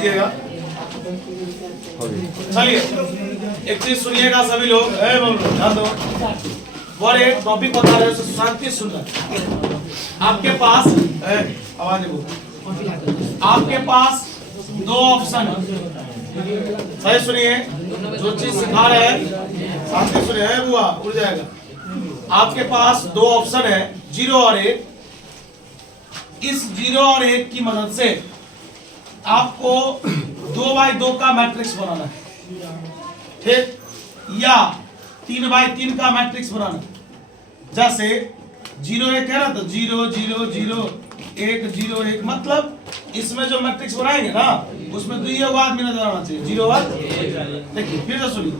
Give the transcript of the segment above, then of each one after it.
लीजिएगा। चलिए एक चीज सुनिएगा सभी लोग, ध्यान दो। और एक टॉपिक बता रहे हो, शांति सुनना। आपके पास आवाज आपके पास दो ऑप्शन है, सही सुनिए, जो चीज सिखा रहे हैं शांति सुनिए, है बुआ उड़ जाएगा। आपके पास दो ऑप्शन है, 0 और 1। इस 0 और 1 की मदद से आपको 2x2 का मैट्रिक्स बनाना है, ठीक, या 3x3 का मैट्रिक्स बनाना। जैसे 0 1 है ना, तो 0 0 0 1 0 1, मतलब इसमें जो मैट्रिक्स बनाएंगे ना उसमें 2 आदमी नजर आना चाहिए, 0 और। देखिए फिर से सुनिए,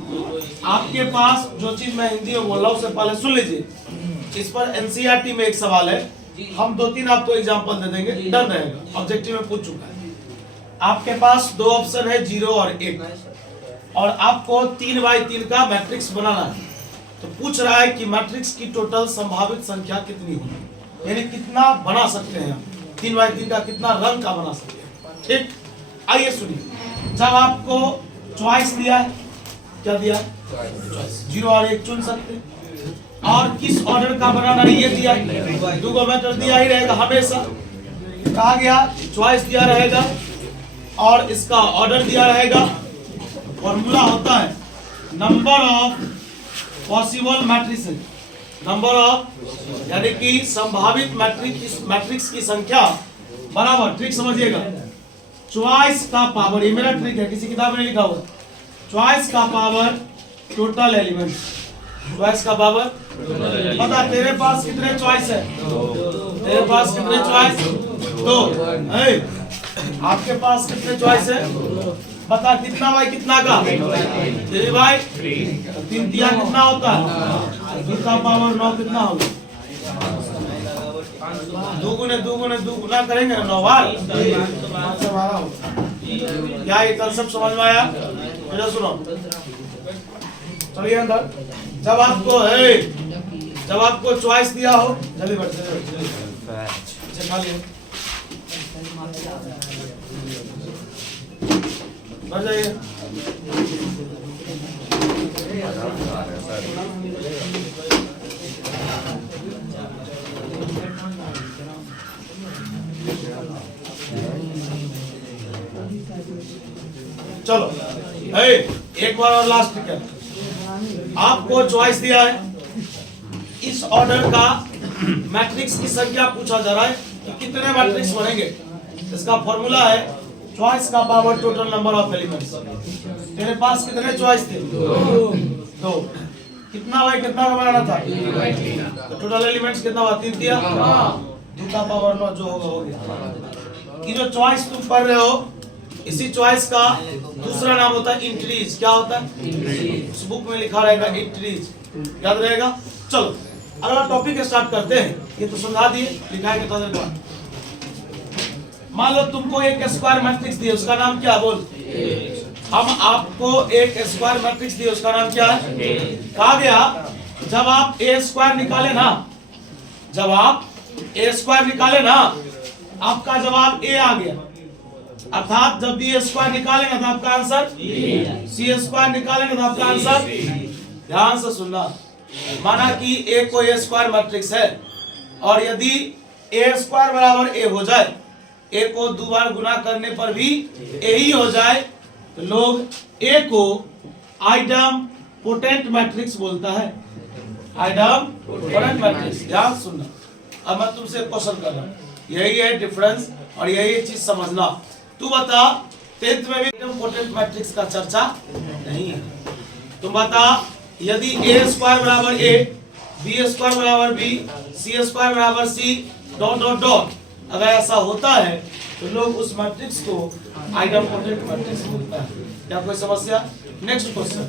आपके पास जो चीज मैं हिंदी में बोल रहा हूँ उससे पहले सुन लीजिए। इस पर एनसीईआरटी में एक सवाल है, हम 2-3 आपको एग्जांपल दे देंगे, डर रहेगा, ऑब्जेक्टिव में पूछ चुका है। आपके पास दो ऑप्शन है, 0 और 1, और आपको 3x3 का मैट्रिक्स बनाना है। तो पूछ रहा है कि मैट्रिक्स की टोटल संभावित संख्या कितनी होगी, यानी कितना बना सकते हैं आप, 3x3 का कितना रंग का बना सकते हैं, ठीक। आइए सुनिए, जब आपको चॉइस दिया है, क्या दिया है, 0 और 1 चुन सकते हैं, और किस ऑर्डर का बनाना ये दिया है, 2 मैटर दिया ही रहेगा हमेशा, कहा गया चॉइस दिया रहेगा और इसका ऑर्डर दिया रहेगा। फॉर्मूला होता है number of possible matrices, number of यानी कि संभावित मैट्रिक्स की संख्या बराबर, ट्रिक समझिएगा, चॉइस का पावर, ये मेरा ट्रिक है, किसी किताब में लिखा हुआ, चॉइस का पावर टोटल एलिमेंट, चॉइस का पावर। पता तेरे पास कितने चॉइस है, तेरे पास कितने चॉइस, 2। आपके पास कितने चॉइस है, बता, कितना भाई, कितना का 3 भाई 3 दिया कितना होता है, 2 का पावर 9 कितना होगा, 2 गुना करेंगे 9 बार, क्या ये कंसेप्ट समझ में आया? मुझे सुनो, चलिए अंदर। जब आपको चॉइस दिया हो, जल्दी बढ़ जाइए। चलो एक बार और लास्ट है, आपको चॉइस दिया है, इस ऑर्डर का मैट्रिक्स की संख्या पूछा जा रहा है कि कितने मैट्रिक्स बनेंगे। इसका फॉर्मूला है चॉइस का power total number of elements. तेरे पास कितने चॉइस थे, 2, कितना भाई, कितना का बनाना था, तो टोटल एलिमेंट्स कितना हुआ, 3 दिया, 2 का पावर 9 जो होगा हो गया। ये जो चॉइस तुम पढ़ रहे हो, इसी चॉइस का दूसरा नाम होता है इंट्रीज। क्या होता है, उस बुक में लिखा रहेगा इंट्रीज, याद रहेगा। चलो अगला टॉपिक स्टार्ट करते हैं, ये तो समझा दिए, लिखाएंगे थोड़ा देर बाद। मान लो तुमको एक स्क्वायर मैट्रिक्स दिए, उसका नाम क्या, बोल। हम आपको एक स्क्वायर मैट्रिक्स दिए, उसका नाम क्या है, कहा गया जब आप ए स्क्वायर निकाले ना, जब आप ए स्क्वायर निकाले ना, आपका जवाब ए आ गया, अर्थात जब बी स्क्वायर निकालेंगे तो आपका आंसर सी स्क्वायर निकालेंगे तो आपका आंसर। ध्यान से सुनना, माना कि ए को ए स्क्वायर मैट्रिक्स है, और यदि ए स्क्वायर बराबर ए हो जाए, ए को 2 बार गुना करने पर भी ए ही हो जाए, तो लोग ए को आइडम पोटेंट मैट्रिक्स बोलता है, आइडम पोटेंट मैट्रिक्स। ध्यान सुनना, अब मैं तुमसे क्वेश्चन कर रहा हूँ, यही है डिफरेंस और यही चीज समझना। तू बता, 10th में भी आइडम पोटेंट मैट्रिक्स का चर्चा नहीं है। तुम बता, यदि ए स्क्वायर बराबर ए, बी स्क्वायर बराबर बी, सी स्क्वायर बराबर सी, डॉट डॉट डॉट, अगर ऐसा होता है तो लोग उस मैट्रिक्स को आइडम पोटेंट मैट्रिक्स बोलता है। क्या कोई समस्या? नेक्स्ट क्वेश्चन,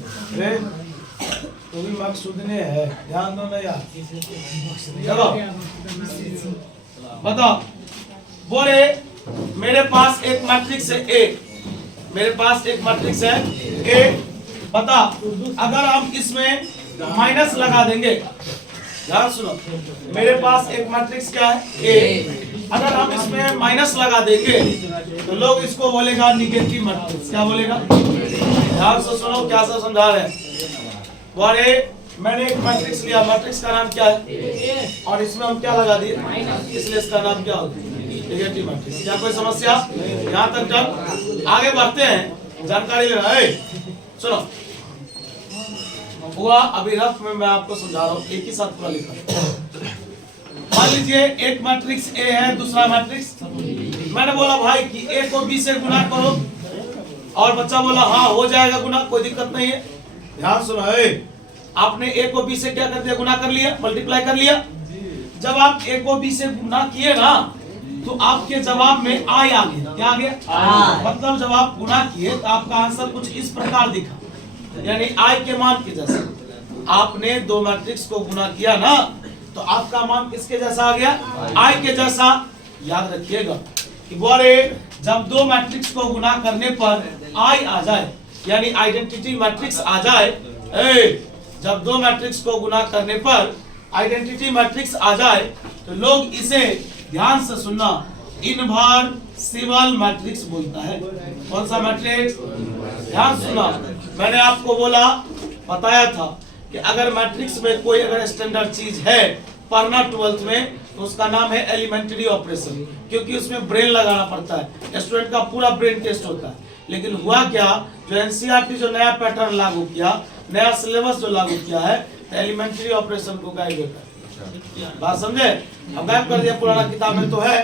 तो भी मकसूद ने है, ध्यान दो ना यार। चलो बताओ, बोले मेरे पास एक मैट्रिक्स है ए, मेरे पास एक मैट्रिक्स है ए, बता अगर हम इसमें माइनस लगा देंगे, ध्यान सुनो, मेरे पास एक मैट्रिक्स क्या है ए, अगर हम इसमें माइनस लगा देंगे तो लोग इसको बोलेगा निगेटिव मैट्रिक्स। क्या बोलेगा? ध्यान से सुनो क्या सा समझा रहे हैं। बोले मैंने एक मैट्रिक्स लिया, मैट्रिक्स का नाम क्या है और इसमें हम क्या लगा दिए इसलिए इसका नाम क्या होगा? Negative matrix. क्या कोई समस्या? यहाँ तक जब आगे बढ़ते हैं जानकारी लेना है। सुनो हुआ अभी रफ में मैं आपको समझा रहा हूँ, एक ही साथ पूरा लिखा। मान लीजिए एक मैट्रिक्स ए है, दूसरा मैट्रिक्स। मैंने बोला भाई कि ए को बी से गुना करो और बच्चा बोला हाँ हो जाएगा गुना, कोई दिक्कत नहीं है। ध्यान सुनो है, आपने ए को बी से क्या कर दिया? गुना कर लिया, मल्टीप्लाई कर लिया। जब आप ए को बी से गुना किए ना तो आपके जवाब में आई आ गया। क्या आ गया? मतलब जब आप गुना किए तो आपका आंसर कुछ इस प्रकार दिखा, यानी आई के मान के जैसा। आपने दो मैट्रिक्स को गुना किया ना तो आपका मान किसके जैसा आ गया? आई के जैसा। याद रखिएगा कि बोले जब दो मैट्रिक्स को गुना करने पर आई आ जाए यानी आइडेंटिटी मैट्रिक्स आ जाए, जब दो मैट्रिक्स को गुना करने पर आइडेंटिटी मैट्रिक्स आ जाए तो लोग इसे ध्यान से सुनना इनवर्सिबल मैट्रिक्स बोलता है। कौन सा मैट्रिक्स? ध्यान सुना, मैंने आपको बोला बताया था कि अगर मैट्रिक्स में कोई अगर स्टैंडर्ड चीज है पढ़ना 12th में तो उसका नाम है एलिमेंट्री ऑपरेशन, क्योंकि उसमें ब्रेन लगाना पड़ता है, स्टूडेंट का पूरा ब्रेन टेस्ट होता है। लेकिन हुआ क्या, जो एनसीईआरटी जो नया पैटर्न लागू किया, नया सिलेबस जो लागू किया है, तो एलिमेंट्री ऑपरेशन को गायब कर दिया। बात समझे? अब गायब कर दिया, पुराना किताब में तो है,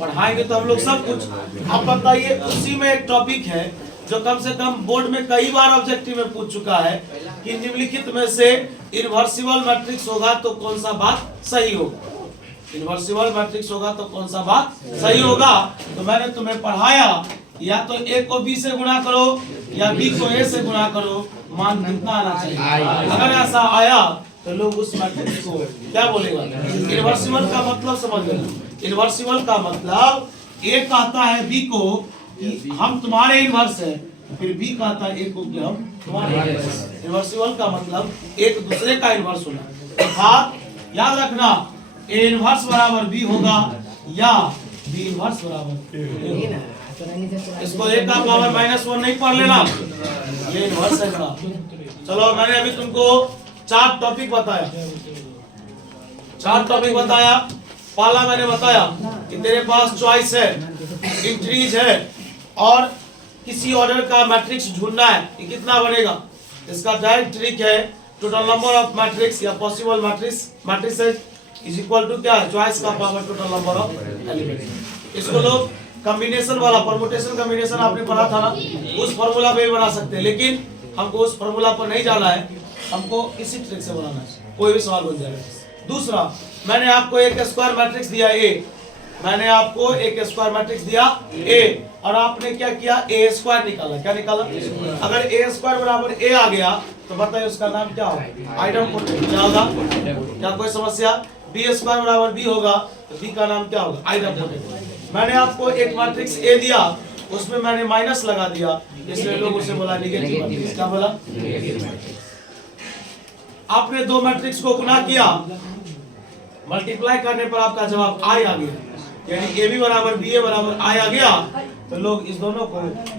पढ़ाएंगे तो हम लोग सब कुछ। अब बताइए उसी में एक टॉपिक है जो कम से कम बोर्ड में कई बार ऑब्जेक्टिव में पूछ चुका है कि निम्नलिखित में से इनवर्सिबल मैट्रिक्स होगा तो कौन सा बात सही होगा? इनवर्सिबल मैट्रिक्स होगा तो कौन सा बात सही होगा? तो मैंने तुम्हें पढ़ाया या तो ए को बी से गुणा करो या बी को ए से गुणा करो, मान कितना आना चाहिए। अगर ऐसा आया तो लोग उस मैट्रिक्स को क्या बोलेगा? इनवर्सिबल का मतलब समझ लेना। इनवर्सिबल का मतलब ए कहता है बी को कि हम तुम्हारे इनवर्स है, फिर बी कहता है ए को कि हम तुम्हारे इनवर्स। इनवर्सिबल का मतलब एक दूसरे का इनवर्स होना। अर्थात याद रखना ए इनवर्स बराबर बी होगा या बी इनवर्स बराबर ए होगा। इसको ए का पावर -1 नहीं पढ़ लेना, ये इनवर्स है ना। चलो मैंने अभी तुमको 4 टॉपिक बताया, 4 टॉपिक बताया। पहला मैंने बताया कि तेरे पास चॉइस है, इंक्रीज है और किसी ऑर्डर का मैट्रिक्स ढूंढना है कि कितना बनेगा। इसका डायरेक्ट ट्रिक है टोटल नंबर ऑफ मैट्रिक्स या possible matrices is equal to क्या है? चॉइस का power total number of elements. इसको लोग कॉम्बिनेशन वाला परमुटेशन कॉम्बिनेशन आपने पढ़ा था ना, उस फार्मूला पे भी बना सकते हैं, लेकिन हमको उस फार्मूला पर नहीं जाना है, हमको इसी ट्रिक से बनाना है, कोई भी सवाल बन जाएगा। दूसरा मैंने आपको एक स्क्वायर मैट्रिक्स दिया ए, मैंने आपको एक स्क्वायर मैट्रिक्स दिया ए और आपने क्या किया? ए स्क्वायर निकाला। क्या निकाला? अगर ए स्क्वायर बराबर ए आ गया तो बताइए उसका नाम क्या होगा? आइडेंटिटी। क्या होगा? क्या कोई समस्या? बी स्क्वायर बराबर बी होगा तो बी का नाम क्या होगा? आइडेंटिटी। मैंने आपको एक मैट्रिक्स ए दिया, उसमें मैंने माइनस लगा दिया, इसलिए लोग उसे बोला निगेटिव मैट्रिक्स। क्या बोला? आपने दो मैट्रिक्स को गुना किया, मल्टीप्लाई करने पर आपका जवाब आई आ गया, यानी ए बी बराबर बी ए बराबर आई आ गया, तो लोग इस दोनों को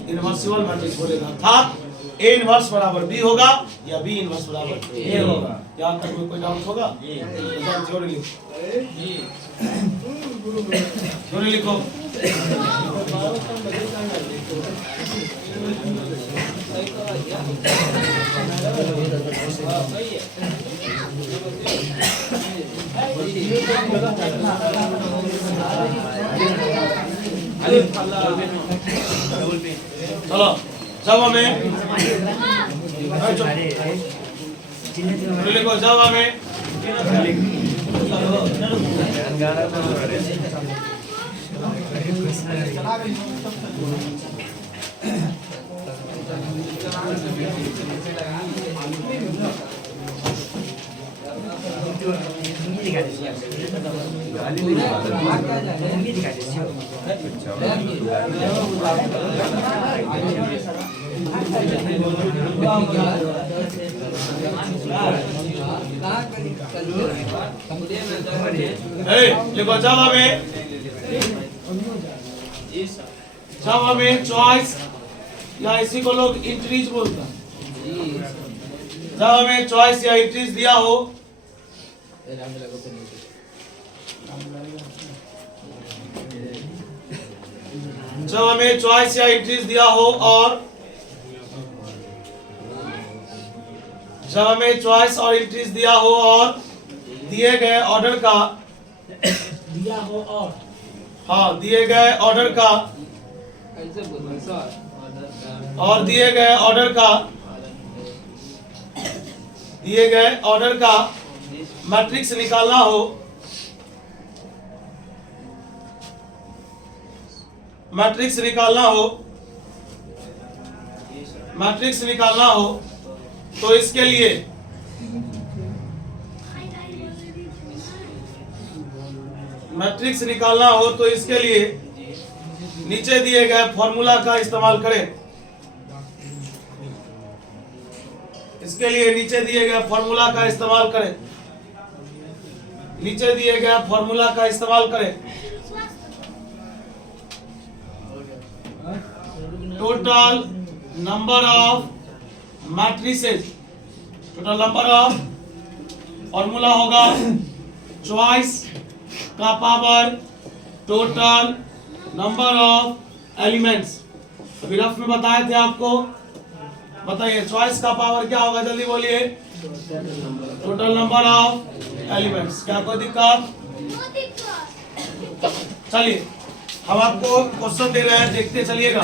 इनवर्सिबल मैट्रिक्स बोलेगा। अर्थात ए इनवर्स बराबर बी होगा या बी इनवर्स बराबर ए होगा। यहाँ तक कोई डाउट होगा? थ्योरी लिखो। चलो जब हमें लिखो, जब हमें लिखो, जब हमें जब हमें चॉइस या इसी को लोग इंट्रीज बोलते हैं, जब हमें चॉइस या इंट्रीज दिया हो, जब हमें चॉइस या इंट्रीज दिया हो और जब हमें चॉइस और इंट्रीज दिया हो और दिए गए ऑर्डर का दिए गए ऑर्डर का और दिए गए ऑर्डर का मैट्रिक्स निकालना हो, मैट्रिक्स निकालना हो तो इसके लिए मैट्रिक्स निकालना हो तो इसके लिए नीचे दिए गए फॉर्मूला का इस्तेमाल करें। इसके लिए नीचे दिए गए फॉर्मूला का इस्तेमाल करें। नीचे दिए गए फॉर्मूला का इस्तेमाल करें। Total number of matrices, total number of formula होगा चॉइस का power total number of elements. अभी रफ में बताए थे आपको, बताइए चॉइस का पावर क्या होगा, जल्दी बोलिए। Total number of elements. क्या कोई दिक्कत? चलिए हम आपको क्वेश्चन दे रहे हैं, देखते चलिएगा।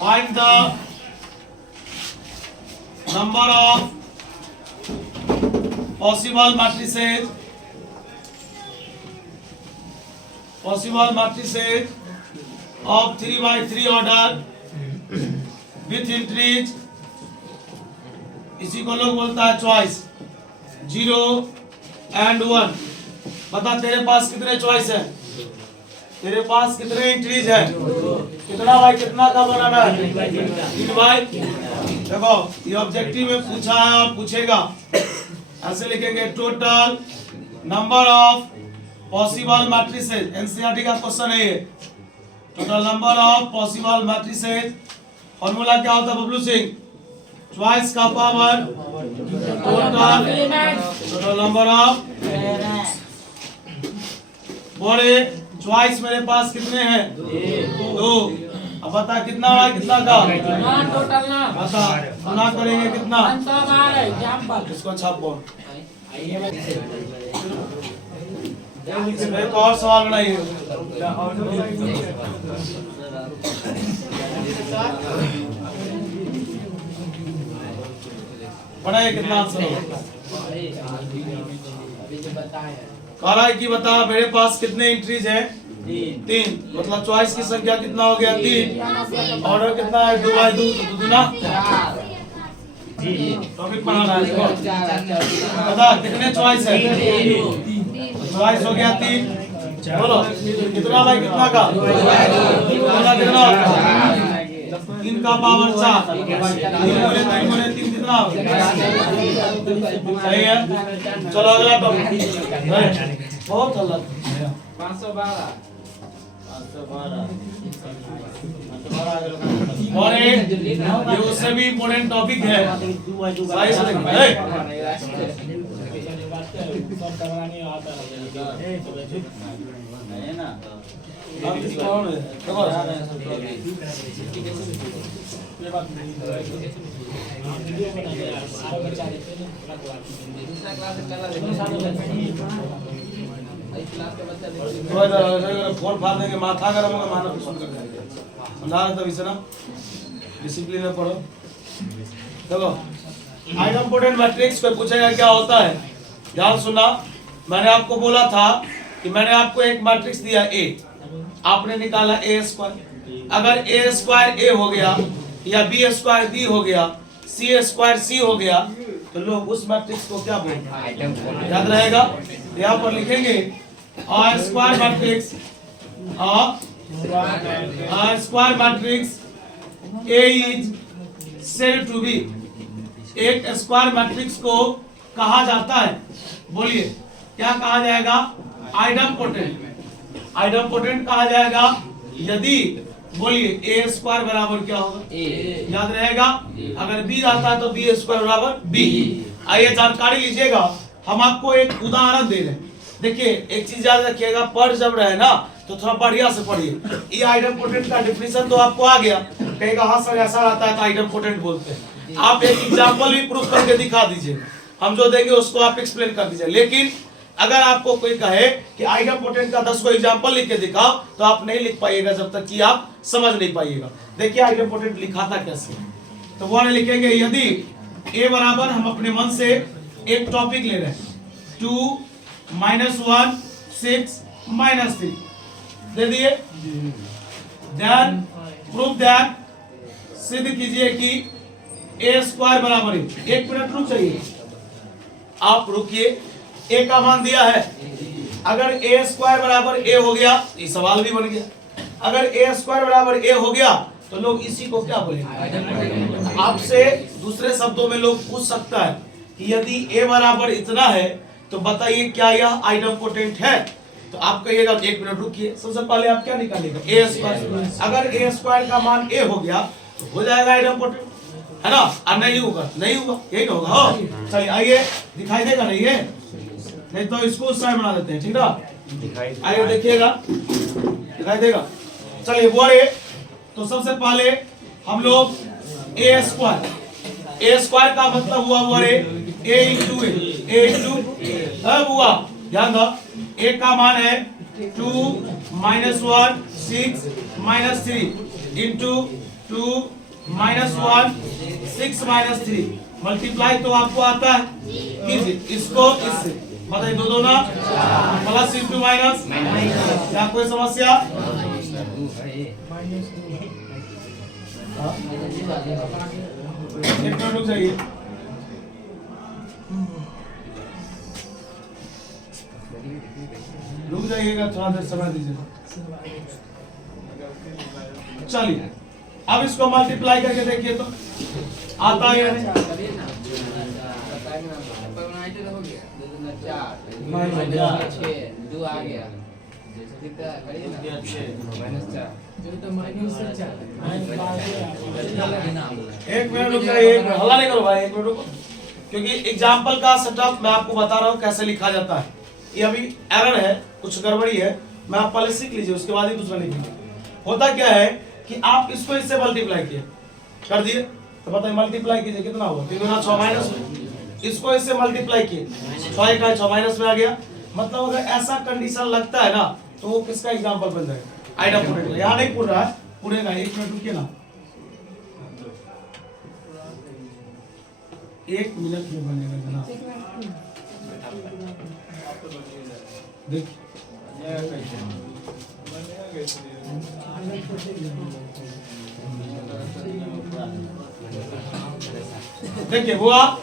Find the number of possible matrices of 3x3 order with entries, इसी को लोग बोलता है चॉइस। 0 and 1। बता तेरे पास कितने चॉइस है, तेरे पास कितने इंट्रीज है, कितना भाई कितना का बनाना है, 3 भाई। देखो ये ऑब्जेक्टिव में पूछा है और पूछेगा, ऐसे लिखेंगे total number of possible matrices. NCERT का क्वेश्चन है ये। Total number of possible matrices, formula क्या होता है बबलू सिंह? चॉइस का पावर टोटल नंबर ऑफ। बोले चॉइस मेरे पास कितने हैं? 2। अब बता कितना है, कितना का टोटल ना बता, गुना करेंगे कितना? इसको छापो। एक और सवाल बनाइए। बनाइए कितना आंसर होगा। कह रहा है कि बता मेरे पास कितने एंट्रीज हैं? 3। मतलब चॉइस की संख्या कितना हो गया? 3। ऑर्डर कितना है? 2/2 तो दूना टॉपिक बनाना है। बता कितने चॉइस है? चॉइस हो गया 3। बोलो कितना भाई, कितना का कितना? 3 का पावर 4। 3 कितना? सही है। चलो अगला टॉपिक। बहुत अलग 512 और ये उससे भी इम्पोर्टेंट टॉपिक है। सही से फोन फाड़ देंगे, माथा गरम होगा, माना पसंद कर देंगे। समझा रहे तभी से ना, डिसिप्लिन में पढ़ो। देखो आइडेंटिटी मैट्रिक्स पे पूछेगा क्या होता है, ध्यान सुना। मैंने आपको बोला था कि मैंने आपको एक मैट्रिक्स दिया A, आपने निकाला A²। अगर A² A हो गया या B² B हो गया, C² C हो गया, तो लोग उस मैट्रिक्स को क्या बोलते? याद रहेगा, यहाँ पर लिखेंगे R² matrix, R² matrix A is said to be। एक स्क्वायर मैट्रिक्स को कहा जाता है, बोलिए क्या कहा जाएगा? आइडेंटिटी। आइडेंटिटी कहा जाएगा यदि बोलिए ए स्क्वायर बराबर क्या होगा, याद रहेगा। अगर बी आता है तो बी स्क्वायर बराबर बी। आइए जानकारी लीजिएगा, हम आपको एक उदाहरण दे रहे हैं। देखिए एक चीज याद रखिएगा, पढ़ जब रहे ना तो थोड़ा बढ़िया से पढ़िए। ये आइडम्पोटेंट का डिफिनेशन तो आपको आ गया, कहेगा हाँ सर ऐसा आता है तो आइडम्पोटेंट बोलते हैं। आप एक एग्जाम्पल भी प्रूफ करके दिखा दीजिए, हम जो देंगे उसको आप एक्सप्लेन कर दीजिए। लेकिन अगर आपको कोई कहे कि आइडम्पोटेंट का 10 को एग्जाम्पल लिख के दिखाओ तो आप नहीं लिख पाइएगा जब तक कि आप समझ नहीं पाइएगा। देखिए आइडम्पोटेंट लिखा था कैसे, तो वो लिखेंगे यदि ए बराबर, हम अपने मन से एक टॉपिक ले रहे हैं, 2 -1 6 -3 दे दिए। देन प्रूफ दैट, सिद्ध कीजिए कि ए स्क्वायर बराबर है। 1 मिनट रुक जाइए, आप रुकिए। ए का मान दिया है, अगर ए स्क्वायर बराबर ए हो गया, ये सवाल भी बन गया। अगर ए स्क्वायर बराबर ए हो गया तो लोग इसी को क्या बोलेंगे। आपसे दूसरे शब्दों में लोग पूछ सकता है कि यदि ए बराबर इतना है तो बताइए क्या यह आइडम्पोटेंट है। तो आप कहिएगा 1 मिनट रुकिए, सबसे पहले आप क्या निकालिएगा, ए स्क्वायर। अगर ए स्क्वायर का मान ए हो गया तो हो जाएगा आइडम्पोटेंट, है ना। और नहीं होगा, नहीं होगा, यही ना होगा। चलिए आइए, दिखाई देगा नहीं है, नहीं तो इसको उस साइड बना देते हैं, ठीक ना। आइए देखिएगा, दिखाई देगा। चलिए बोले तो सबसे पहले हम लोग ए स्क्वायर का मतलब हुआ बोले ए इंटू ए हुआ। ध्यान दो, ए का मान है 2 -1 6 -3 इंटू 2 -1 6 -3 मल्टीप्लाई तो आपको आता है, कीजिए इसको इससे, बताइए दो ना, प्लस इंटू माइनस, क्या कोई समस्या। एक मिनट रुक जाइए, रुक जाइएगा, थोड़ा देर समय दीजिए। चलिए अब इसको मल्टीप्लाई करके देखिए तो आता है या नहीं। एक मिनट रुक जाइए, हल्ला नहीं करो भाई, 1 मिनट रुको, क्योंकि एग्जाम्पल का सेटअप मैं आपको बता रहा हूँ कैसे लिखा जाता है। ये अभी एरर है, कुछ गड़बड़ी है, मैं आप पहले सीख लीजिए, उसके बाद ही दूसरा लिखिए। होता क्या है कि आप इसको इससे मल्टीप्लाई किए कर दिए, तो बताइए मल्टीप्लाई कीजिए कितना होगा, 3 गुना 6 माइनस में। इसको इससे मल्टीप्लाई किए, 6 का 6 माइनस में आ गया। मतलब अगर ऐसा कंडीशन लगता है ना तो वो किसका एग्जाम्पल बन जाएगा, आइडम्पोटेंट। यहाँ नहीं पूरा है, पूरेगा। 1 मिनट रुकिए ना, 1 मिनट में बनेगा ना, देखिए वो आप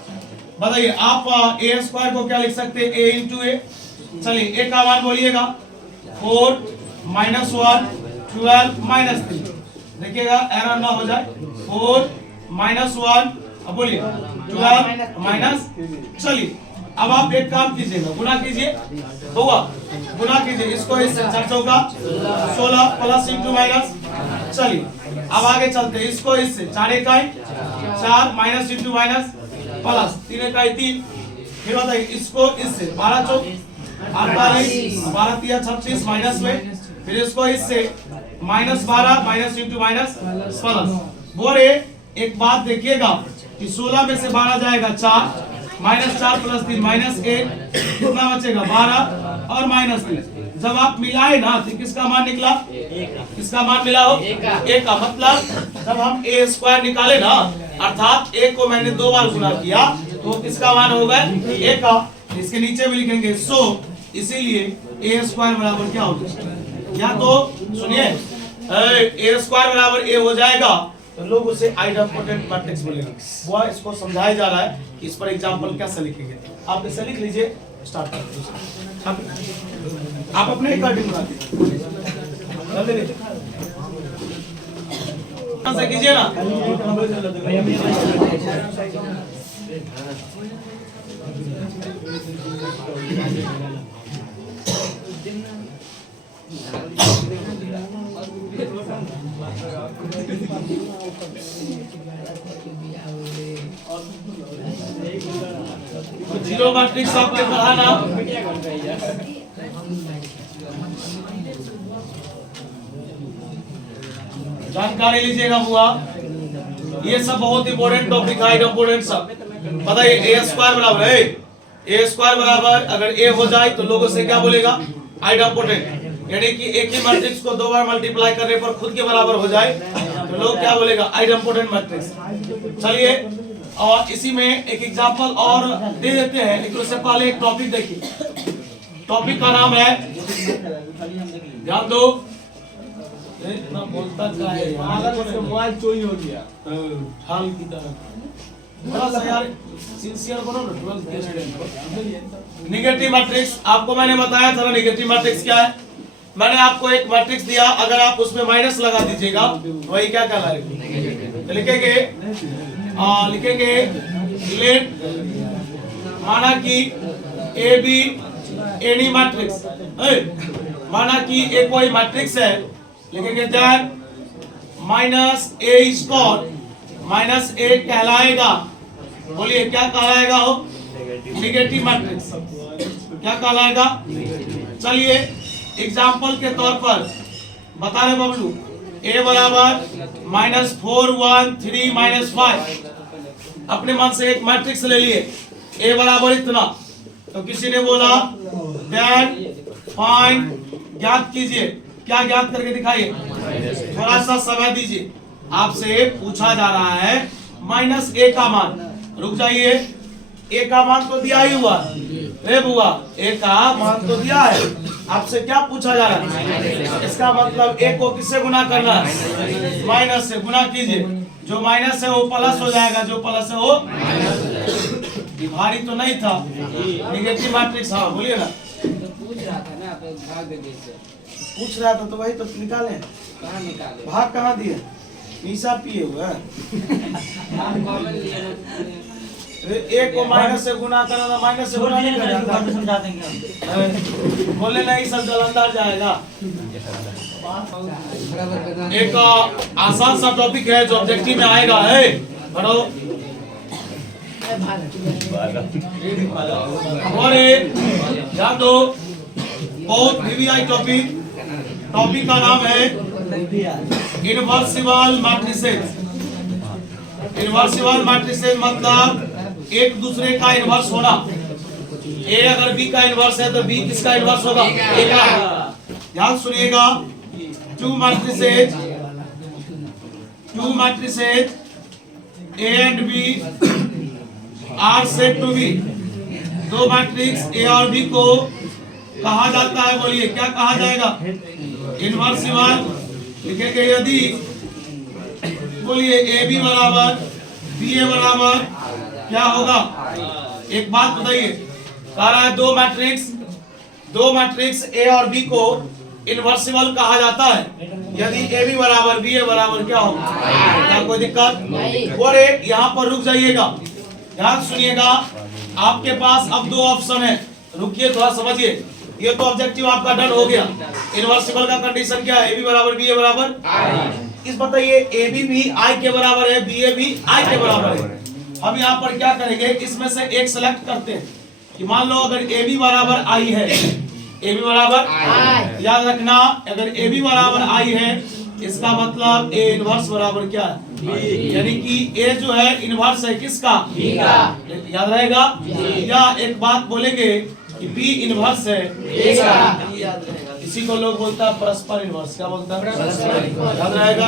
बताइए, आप ए स्क्वायर को क्या लिख सकते हैं, ए इंटू ए। चलिए ए का मान बोलिएगा, 4 -1 12 -3। देखिएगा एरर ना हो जाए, 4 -1 अब बोलिए 12 माइनस। चलिए अब आप एक काम कीजिएगा, गुना कीजिए, होगा गुना कीजिए, इसको इससे 4 चौका 16 प्लस इंटू माइनस। चलिए अब आगे चलते हैं, इसको इससे 4 इकाई 4 माइनस इंटू माइनस प्लस 3 इकाई 3। फिर बताइए इसको इससे 12 चौक 48 12 3 36 माइनस में, फिर इसको इससे -12 माइनस इंटू माइनस प्लस। बोले एक बात देखिएगा कि 16 में से 12 जाएगा 4 -4 प्लस 3 -1, कितना बचेगा 12 और -3। जब आप मिलाए ना तो किसका मान निकला, किसका मान मिला हो, ए का। मतलब जब हम ए स्क्वायर निकाले ना, अर्थात ए को मैंने 2 बार गुना किया तो किसका मान होगा, ए का। इसके नीचे भी लिखेंगे सो, इसीलिए ए स्क्वायर बराबर क्या होगा, या तो सुनिए ए स्क्वायर बराबर ए हो जाएगा तो लोग उसे आइडम्पोटेंट मैट्रिक्स बोलेंगे। वो इसको समझाया जा रहा है कि इस पर एग्जांपल कैसे लिखेंगे। आप इसे लिख लीजिए, स्टार्ट कर दीजिए। आप अपने अकॉर्डिंग बना दीजिए, से कीजिए ना। जीरो मैट्रिक्स आपके पढ़ाना। जानकारी लीजिएगा बुआ, ये सब बहुत इंपोर्टेंट टॉपिक है, इंपोर्टेंट सब पता है। ए स्क्वायर बराबर है, ए स्क्वायर बराबर अगर ए हो जाए तो लोगों से क्या बोलेगा, आइडेम्पोटेंट, यानी कि एक ही मैट्रिक्स को दो बार मल्टीप्लाई करने पर खुद के बराबर हो जाए तो लोग क्या बोलेगा, आइडेम्पोटेंट मैट्रिक्स। चलिए और इसी में एक एग्जांपल और दे देते हैं, लेकिन उससे पहले एक टॉपिक देखिए। टॉपिक का नाम है, ध्यान दो, इतना बोलता क्या है यार, मोबाइल चोरी हो गया हाल की तरह। थोड़ा सा यार सिंसियर बनो ना 12th के स्टूडेंट। नेगेटिव मैट्रिक्स आपको मैंने बताया था ना, नेगेटिव मैट्रिक्स क्या है। मैंने आपको एक मैट्रिक्स दिया, अगर आप उसमें माइनस लगा दीजिएगा वही क्या कहलाएगा, तो लिखेंगे लिखेंगे लेट, माना कि ए बी एनी मैट्रिक्स, माना कि ए कोई मैट्रिक्स है, लिखेंगे that minus A square, minus A कहलाएगा, बोलिए क्या कहलाएगा हो, नेगेटिव मैट्रिक्स, क्या कहलाएगा। चलिए एग्जाम्पल के तौर पर बता रहे बबलू, ए बराबर -4 1 3 -5, अपने मन से एक मैट्रिक्स ले लिए, ए बराबर इतना, तो किसी ने बोला दैट फाइंड, ज्ञात कीजिए, क्या ज्ञात करके दिखाइए, थोड़ा सा समय दीजिए। आपसे पूछा जा रहा है माइनस ए का मान, रुक जाइए, ए का मान तो दिया ही हुआ रे बुआ, ए का मान तो दिया है, आपसे क्या पूछा जा रहा है, इसका मतलब ए को किससे गुना करना है, माइनस से गुना कीजिए, जो माइनस है वो प्लस हो जाएगा, जो प्लस है वो भारी तो नहीं था, नेगेटिव मैट्रिक्स। हाँ बोलिए ना, पूछ रहा था ना, भाग दे से पूछ रहा था तो वही तो निकाले, कहाँ निकाले, भाग कहाँ दिए, पीसा पिए हुए हैं। एक को माइनस से गुना करना था, माइनस से गुना नहीं करना, समझा देंगे, बोले नहीं सब जलंधर जाएगा। एक आसान सा टॉपिक है जो ऑब्जेक्टिव में आएगा है, पढ़ो। और ध्यान दो, बहुत वीवीआई टॉपिक, टॉपिक का नाम है इनवर्सिबल मैट्रिसेस। इनवर्सिबल मैट्रिसेस मतलब एक दूसरे का इनवर्स होना। ए अगर बी का इनवर्स है तो बी किसका इनवर्स होगा, ए का। ध्यान सुनिएगा, two matrices A and B are said to be, दो मैट्रिक्स ए और बी को कहा जाता है, बोलिए क्या कहा जाएगा, इनवर्सिबल। लिखेंगे यदि, बोलिए ए बी बराबर बी ए बराबर क्या होगा, एक बात बताइए, कह रहा है दो मैट्रिक्स ए और बी को इनवर्सिबल कहा जाता है यदि ए बी बराबर बी ए बराबर क्या होगा, क्या कोई दिक्कत। और एक यहाँ पर रुक जाइएगा, ध्यान सुनिएगा, आपके पास अब दो ऑप्शन है, रुकिए थोड़ा समझिए, ये तो ऑब्जेक्टिव आपका डन हो गया। इनवर्सिबल का कंडीशन क्या है, ए बी बराबर बी ए बराबर, इस बताइए ए बी भी आई के बराबर है, बी ए भी आई के बराबर है। हम यहाँ पर क्या करेंगे, इसमें से एक सेलेक्ट करते हैं कि मान लो अगर ए बी बराबर आई है, ए बी बराबर, याद रखना अगर ए बी बराबर आई है इसका मतलब ए इनवर्स बराबर क्या है, यानी कि ए जो है इनवर्स है किसका, बी का, याद रहेगा। या एक बात बोलेंगे कि बी इनवर्स है ए का, इसी को लोग बोलता है परस्पर इनवर्स, क्या बोलता है, याद रहेगा।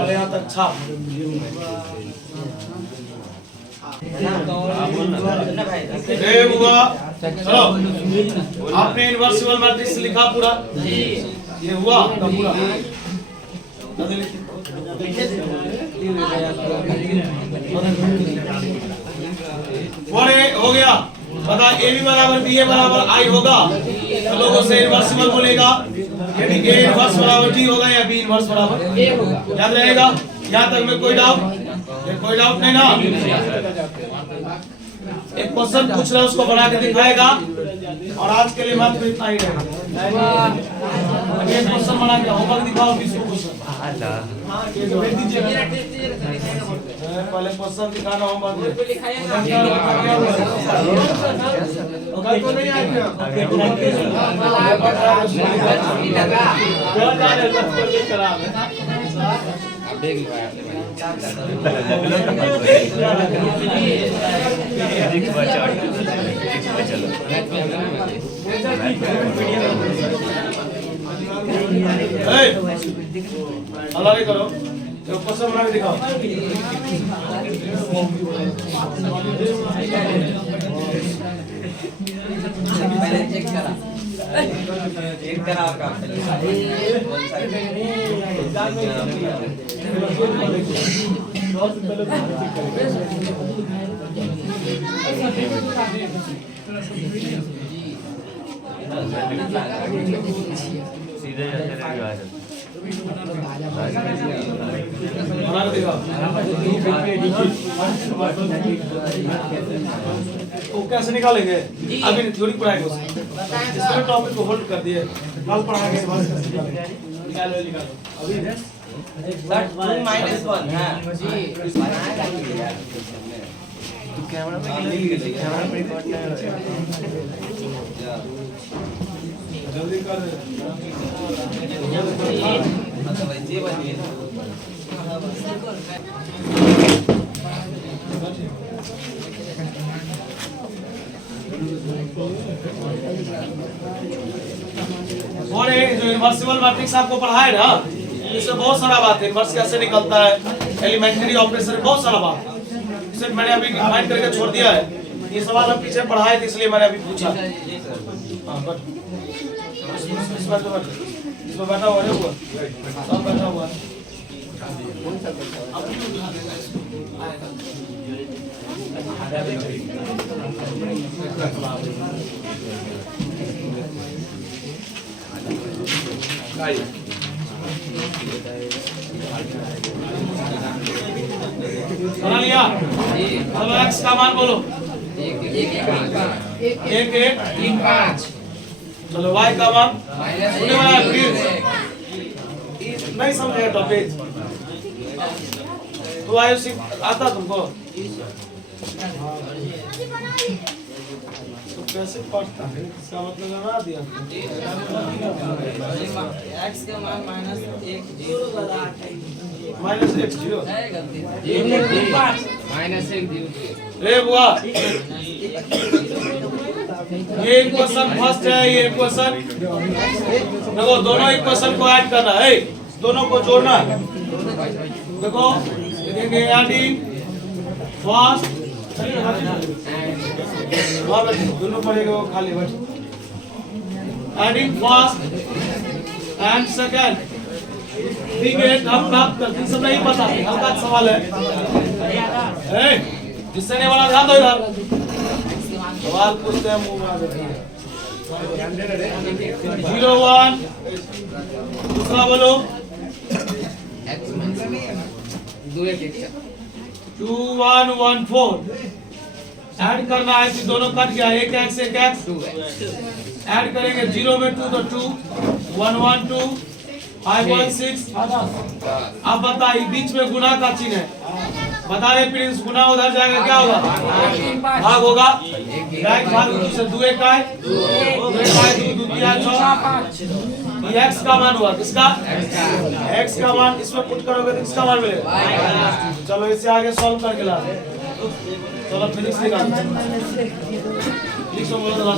और यहाँ तक छाप, चलो आपने इनवर्सिबल मैट्रिक्स लिखा पूरा, ये हुआ का पूरा, हो गया। पता ए बी बराबर बी ए बराबर आई होगा तो लोगों से इनवर्सिबल बोलेगा, यानी ए इनवर्स बराबर डी होगा या बी इनवर्स बराबर ए होगा, याद रहेगा। यहाँ तक में कोई डाउट नहीं ना। एक क्वेश्चन पूछ रहा है उसको बना के दिखाएगा, और आज के लिए मात्र इतना ही रहेगा। एक क्वेश्चन बना के होमवर्क दिखाओ, 20 क्वेश्चन। पहले क्वेश्चन दिखाना हो बाद में कल तो नहीं आएंगे अल्लाह नहीं करो तो क्वेश्चन बना के दिखाओ पहले चेक करा आपका सीधे बना के दिखाओ तो कैसे निकालेंगे अभी थ्योरी पढ़ाएंगे इसमें टॉपिक को होल्ड कर दिए कल पढ़ाएंगे बस कैसे निकालेंगे निकालो अभी सर 2-1 हां जी तो कैमरा पे रिकॉर्ड नहीं हो रहा जल्दी कर और ये जो इन्वर्सिबल मैट्रिक्स आपको पढ़ाया ना इसमें बहुत सारा बात है इन्वर्स कैसे निकलता है एलिमेंट्री ऑपरेशन बहुत सारा बात सिर्फ मैंने अभी कमेंट करके छोड़ दिया है ये सवाल हम पीछे पढ़ाए थे इसलिए मैंने अभी पूछा हां बट इसमें बैठा हुआ है वो सब बैठा हुआ है बना लिया चलो x का मान बोलो 1-1-5 चलो y का मान सुनने वाला प्लीज नहीं समझेगा टॉपिक तो आयु आता तुमको तो कैसे पढ़ता है इसका मतलब बना दिया x का मान -1 -x 0 है गलती -1 रे बुआ ये इक्वेशन फर्स्ट है ये इक्वेशन देखो दोनों इक्वेशन को ऐड करना है दोनों को जोड़ना है देखो लिखेंगे एडिंग फर्स्ट वहां पे दोनों पढ़ेगा वो खाली बस एडिंग फर्स्ट एंड सेकंड ठीक है हम प्राप्त करते हैं सब नहीं पता हल्का सवाल है जिससे नहीं वाला ध्यान दो इधर सवाल पूछते हैं मुंह में 0-1 दूसरा बोलो 2-1-1-4 ऐड करना है कि दोनों कट गया एक x ऐड करेंगे 0 में 2 तो 2 1-1-2 5-1-6 अब बताइए बीच में गुना का चिन्ह है बता रहे प्रिंस गुना उधर जाएगा क्या होगा भाग होगा राइट भाग से 2 1 है 2 x का मान हुआ किसका x का मान इसमें पुट करोगे तो किसका मान मिलेगा चलो इससे आगे सॉल्व करके ला चलो फिजिक्स निकालो लिखो बोलो